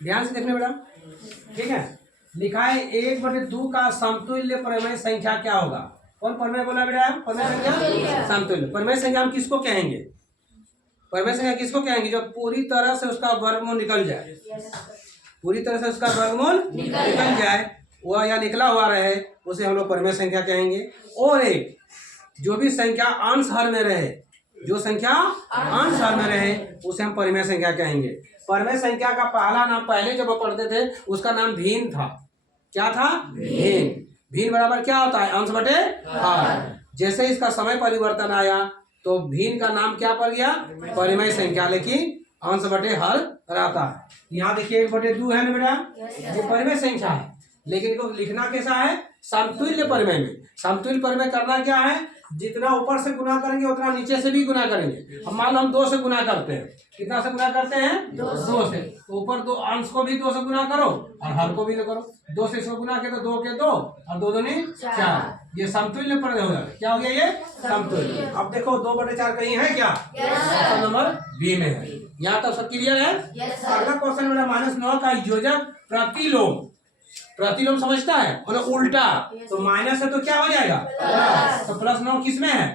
ध्यान से देखना बेटा, ठीक है। लिखा है 1/2 का समतुल्य परिमेय संख्या क्या होगा। कौन परिमेय बोला बेटा? परिमेय संख्या समतुल्य। परिमेय संख्या हम किसको कहेंगे? परिमेय संख्या किसको कहेंगे? जो पूरी तरह से उसका वर्गमूल निकल जाए, पूरी तरह से उसका वर्गमूल निकल जाए, वह या निकला हुआ रहे, उसे हम लोग परिमेय संख्या कहेंगे। और एक जो भी संख्या अंश हर में रहे, जो संख्या अंश हर में रहे, उसे हम परिमेय संख्या कहेंगे। परिमेय संख्या का पहला नाम पहले जब वो पढ़ते थे उसका नाम भिन्न था। क्या था? भिन्न। भिन्न बराबर क्या होता है? अंश बटे हर। जैसे इसका समय परिवर्तन आया तो भिन्न का नाम क्या पड़ गया? परिमेय संख्या, लेकिन अंश बटे हर रहता है। यहाँ देखिए 1/2 है ना बेटा, ये परिमेय संख्या है, लेकिन इसको लिखना कैसा है? समतुल्य परिमेय में। समतुल्य परिमेय करना क्या है? जितना ऊपर से गुना करेंगे उतना नीचे से भी गुना करेंगे। हम मान लो हम 2 से गुना करते हैं, कितना से गुना करते हैं? 2 से। तो ऊपर 2 अंश को भी 2 से गुना करो और हर को भी करो। 2 से इसको गुना किया तो 2 के 2 और 2 दूनी 4। ये समतुल्य परिमेय हो जाएगा। क्या हो गया ये? समतुल्य। अब देखो 2/4 कहीं है क्या? ऑप्शन नंबर बी में है। यहाँ तक सब क्लियर है? अगला क्वेश्चन मेरा -9 का योजक प्रतिलोम। प्रतिलोम समझता है? और उल्टा तो माइनस है तो क्या हो जाएगा? प्लस। तो +9 किसमें है?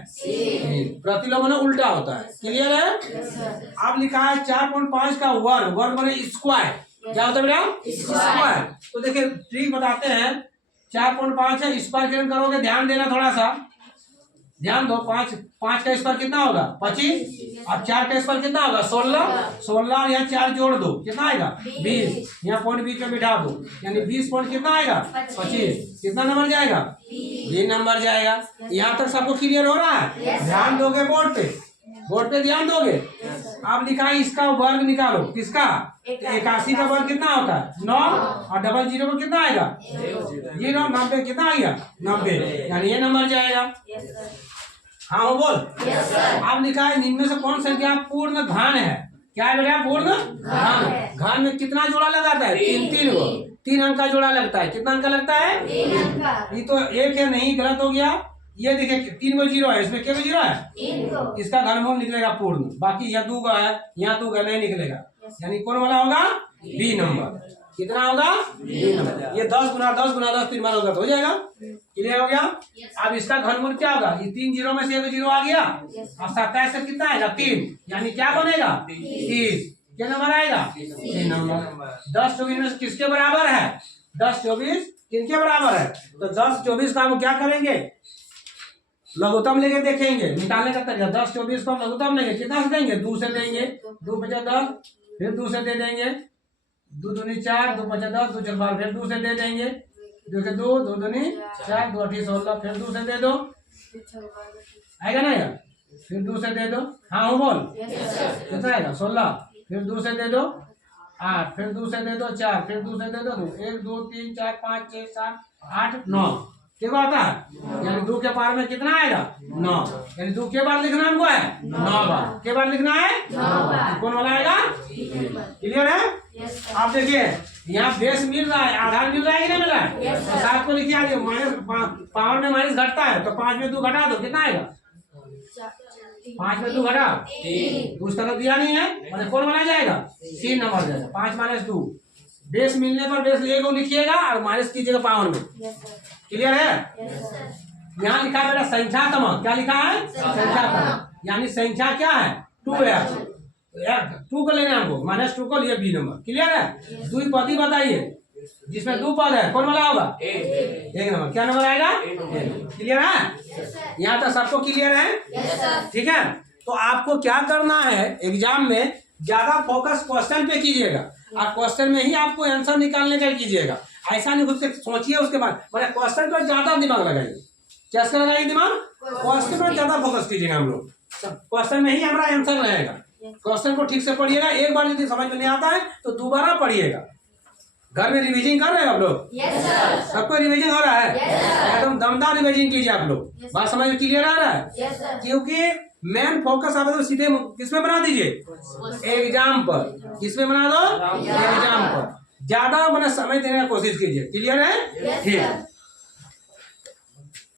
प्रतिलोम है उल्टा होता है। क्लियर है? अब लिखा है 4.5 का वर्ग। वर्ग माने स्क्वायर। क्या होता है बेटा? स्क्वायर। तो देखिए ट्रिक बताते हैं। 4.5 है, स्क्वायर करोगे, ध्यान देना थोड़ा सा, ध्यान दो। 5 का स्क्वायर कितना होगा? 25। अब 4 का स्क्वायर कितना होगा? 16 और यहाँ 4 जोड़ दो, कितना आएगा? 20। यहाँ पॉइंट बीच में बिठा दो, यानी 20 पॉइंट कितना आएगा? 25। कितना नंबर जाएगा? बी नंबर जाएगा। यहाँ तक सबको क्लियर हो रहा है? ध्यान दोगे बोर्ड पे, बोर्ड पे ध्यान दोगे। अब लिखा है इसका वर्ग निकालो। किसका? 81 का वर्ग कितना होता है? 9 और 00 को कितना आएगा? 0। 90 कितना आएगा? 90, यानी ये नंबर जाएगा। हाँ वो बोल। अब लिखा है इनमें से कौन संख्या पूर्ण घन है? क्या है बेटा? पूर्ण घन। घन में कितना जोड़ा लगाता है? 3 को। 3 अंक का जोड़ा लगता है। कितना अंक का लगता है? 3। ये तो एक है, नहीं, गलत हो गया। ये देखिए 3 को 0 है, इसमें क्या 0 है? इसका घनमूल निकलेगा पूर्ण। बाकी यह 2 का है, यहाँ 2 का नहीं निकलेगा, यानी कौन वाला होगा? B number. कितना होगा? B number. ये 10 गुना 10 गुना 10 3 बार होगा तो हो जाएगा। क्लियर हो गया? अब इसका घनमूल क्या होगा? ये 3 0 में से एक 0 आ गया और 27 से कितना आएगा? 3, यानी क्या बनेगा? 30। क्या नंबर आएगा? 3 नंबर। 10 24 में से किसके बराबर है? 10 24 किनके बराबर है? तो 10 24 का हम क्या करेंगे? लघुत्तम लेके देखेंगे, निकालने का तरीका। 10 24 को हम लघुत्तम लेंगे, कितना से देंगे? 2 से देंगे। 2 × 10, फिर 2 से दे देंगे। 2 दूनी 4, 2 × 10, 2 × 12, फिर 2 से दे देंगे। 2 के 2, 2 दूनी 4, 2 8 16, फिर 2 से दे दो। आएगा ना यार? फिर 2 से दे दो। हाँ बोल। कितना आएगा? 16। फिर 2 से दे दो 8, फिर 2 से दे दो 4, फिर 2 से दे दो 2। 1 2 3 4 5 6 7 8 9। क्या आता है? यानी 2 के पार में कितना आएगा? 9। यानी 2 के बार लिखना हमको है? 9 बार। के बार लिखना है? 9 बार। कौन वाला आएगा? क्लियर है? आप देखिए यहाँ बेस मिल रहा है, आधार मिल रहा है कि नहीं मिल रहा है? तो 7 को लिखिए आगे, पावर में माइनस घटता है तो 5 में 2 घटा दो, कितना आएगा? 5 में 2 घटा 3। उस तरह दिया नहीं है, मतलब कौन वाला जाएगा? 3 नंबर जाएगा। 5 - 2। बेस मिलने पर बेस ले को लिखिएगा और माइनस कीजिएगा पावर में। क्लियर है? यहाँ लिखा है बेटा संख्यातम। क्या लिखा है? संख्यातम, यानी संख्या क्या है? 2 है। 2 को लेना हमको, -2 को लिए बी नंबर। क्लियर है? द्विपदी बताइए जिसमें 2 पद है, कौन वाला होगा? 1 नंबर। क्या नंबर आएगा? क्लियर है? यहाँ तक सबको क्लियर है? ठीक है। तो आपको क्या करना है, एग्जाम में ज्यादा फोकस क्वेश्चन पे कीजिएगा और क्वेश्चन में ही आपको आंसर निकालने का कीजिएगा। ऐसा नहीं खुद से सोचिए उसके बाद, मतलब क्वेश्चन पर ज्यादा दिमाग लगाइए। क्या लगाइए दिमाग? क्वेश्चन पर ज्यादा फोकस कीजिएगा। हम लोग क्वेश्चन में ही हमारा आंसर रहेगा। क्वेश्चन को ठीक से पढ़िएगा। एक बार यदि समझ में नहीं आता है तो दोबारा पढ़िएगा। घर में रिवीजन कर रहे हैं आप लोग? सबको रिवीजन हो रहा है? एकदम दमदार रिवीजन कीजिए आप लोग। बात समझ में क्लियर आ रहा है? क्योंकि मेन फोकस आप तो सीधे किसमें बना दीजिए? एग्जाम पर। किसमें बना दो? एग्जाम पर। ज्यादा मैंने समय देने की कोशिश कीजिए। क्लियर है? ठीक।